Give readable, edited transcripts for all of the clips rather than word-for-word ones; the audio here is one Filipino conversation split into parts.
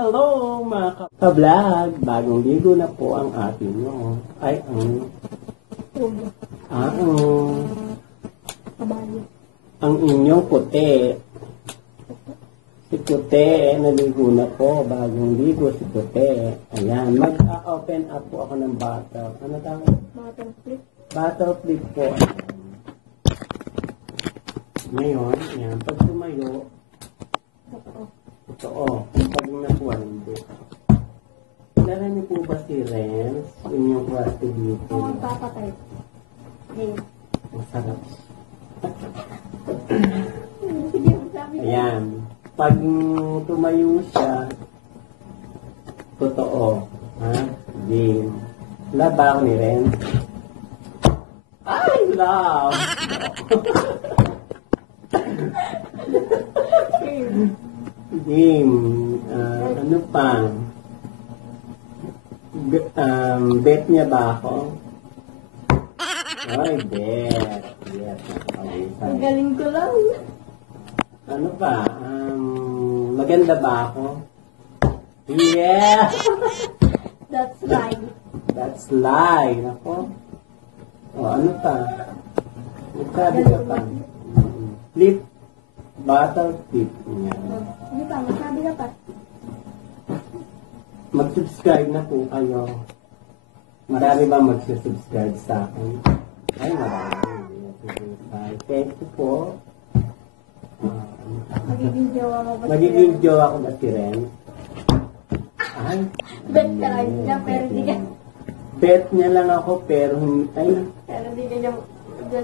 hello mga ka-vlog. Bagong ligo na po ang ating ang inyong puti. Si puti, naligo na po. Bagong ligo si puti. Ayan, mag-open up po ako ng bottle. Ano tawag? Bottle flip. Bottle flip po. Ngayon, ayan, pag tumayo, totoo. Pag nakuha, hindi. Kilala niyo po ba si Renz? Yung plasti dito. Ang magpapatay. Hey. Masarap. Sige, sabi ko. Ayan. Pag tumayo siya, totoo. Ha? Game. Laba ako ni Renz. Ay, love! Game. Ano pa? Bet niya ba ako? Ay, bet. Yes. Ang galing ko lang. Ano pa? Maganda ba ako? Yeah! That's right. That's lie. Ako. Ano pa? Magsabi ka pa. Flip. Bottle flip. Yan. Hindi pa, masabi ka pa. Mag-subscribe na po kayo. Marami ba mag-subscribe sa akin? Ay, marami. Thank you po. Magiging jowa mo ba? Magiging jowa ko ba si Ren? Ay. Bet ka lang niya, pero hindi ka. Bet niya lang ako, pero Pero hindi ka niya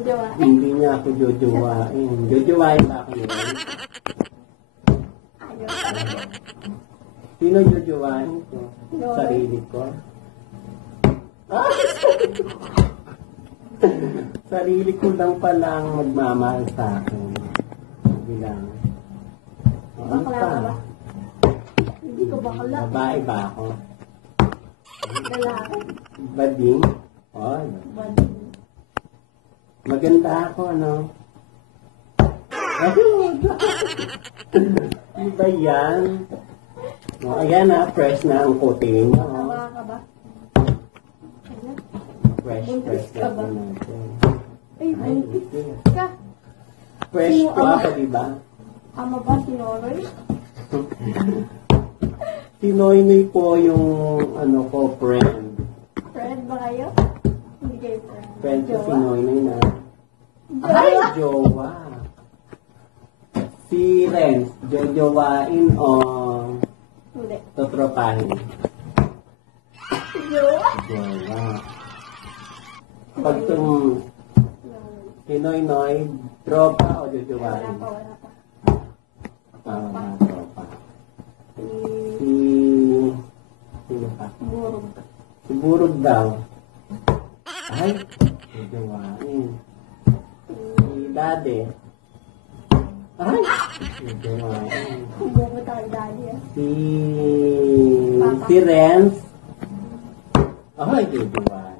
jowa. hindi niya ako jojowain. Jojowain ba ako ni Ren? Ayaw talaga. Sino jojowain ko? Sarili ko? Sarili ko lang palang magmamahal sa akin. Bilang. Bakla ka ba? Hindi ko bakla. Babae ba ako? Lalaki. Bading? Ay. Bading. Maganda ako, ano? Iba yan. Ayan na, fresh na ang coating. Tawa ka ba? Fresh Buntis ka ba? natin. Ay, buntis ka. Fresh Sino ko ama? ako, diba? Ama ba si Noroy? Si Noynoy po yung, ko, friend. Friend ba kayo? Hindi kayo friend. Friend ko si Jowa? Noynoy na. Jowa? Ay, jowa. Si Renz, jojowain o Hindi. totropahin? Jowa? Jowa. Pag si Noynoy, tropa o Wala jojowain? pa, wala pa. Tropa. Si Sino pa? Burog. Si Burog daw. Ay, jojowain. Si Dade. Ay, jojowain. Bukod tayo dali ah. Si Renz. Ay, jojowain.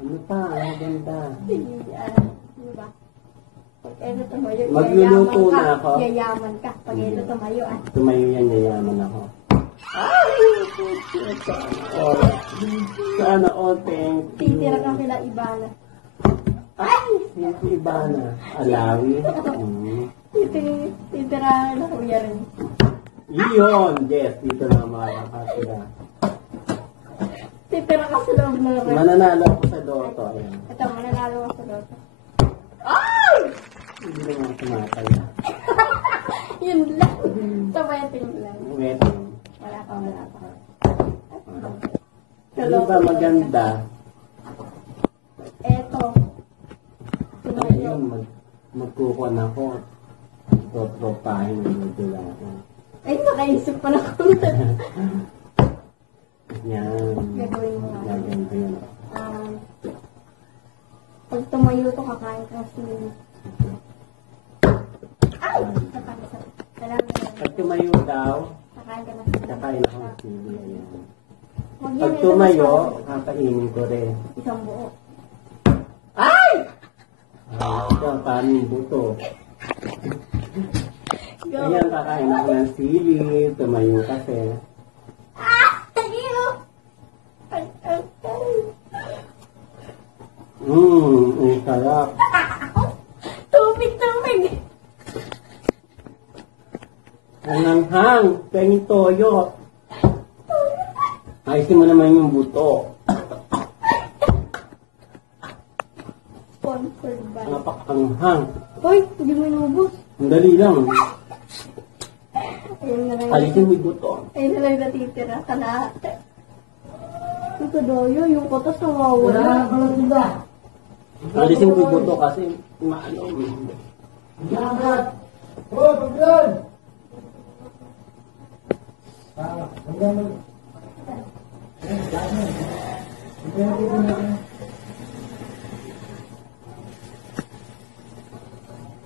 Ano pa? Ang ganda. Di ba? Pag ito tumayo, Magluluto yayaman ka. na ako. Yayaman ka. Pag ito tumayo ah. Tumayo yan, yayaman ako. Ay! Sana all, thank you. Titira ka kila Ibana. Ay! Si Ibana. Alawi. Titira na kuya rin. Iyon! Yes, dito na makakasila. Titira ka sa loob ng rin. Mananalo ako sa Dota. Ayan. Ito, mananalo ka sa Dota. Hindi naman tumatay. Yun lang. Sa wedding lang. Wedding. Wala pa, wala pa. Ano ba maganda? Eto. Tumayo. Ayun, magkukuha na ako. Totropahin ng dulakan. Ay, nakaisip pa na ko. Yan. Gagawin mo nga. Gaganda yun. Pag tumayo to, kakain ka kasi. Ay! Pag tumayo daw, Kakain ka na. kakain ako ng sili. Ayan. Wag yan, Pag ito tumayo, mas- kakainin ko rin. Isang buo. Ay! Ito, paano yung buto? Ayan, kakain ako ng sili. Tumayo kasi. Tayo! Ang sarap. Tubig! Ang hanghang. Penging toyo. Ayusin mo naman yung buto. Sponsored by... Napakanghang. Hoy, hindi mo inubos. Ang dali lang. Ayun na lang. Alisin mo yung buto. Ayun na lang natitira. Kalahati. Ito doyo, yung kotas nawawala. Alisin ko yung buto kasi maano.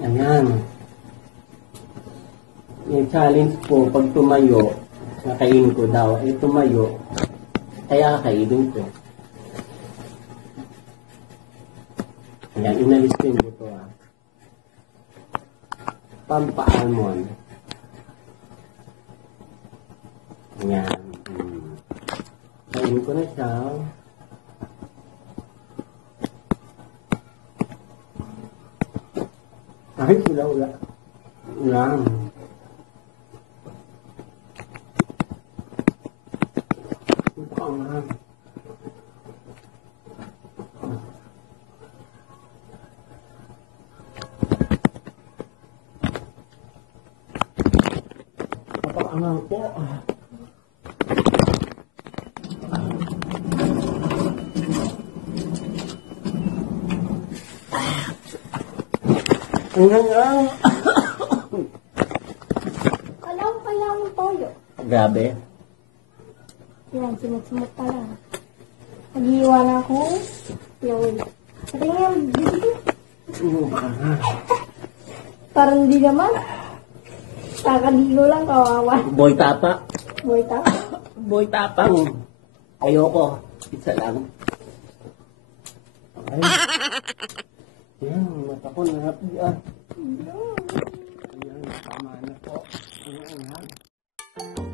Ayan. Yung challenge ko, pag tumayo, nakainin ko daw, ay tumayo, kaya kakainin ko. Ayan, inalis ko yung buto ah. Pampa-almond. Ayan. Kainin ko na siya. Ay, ula-ula. Ayan. Ito ang mahal. Napaka-angal po. Ang hangang. Kailangan mo toyo. Grabe. Yan, sumut-sumut pa lang. Nag-iiwa na ako. Yun. Pati nga, dito. Parang hindi naman. Kakaligo lang, kawawa. Boy tapa. Boy, ta. Boy tapang. Ayoko. Isa lang. Ay. Yan, mata ko na happy ah. Ayan, tama na po. Ayan, ayan.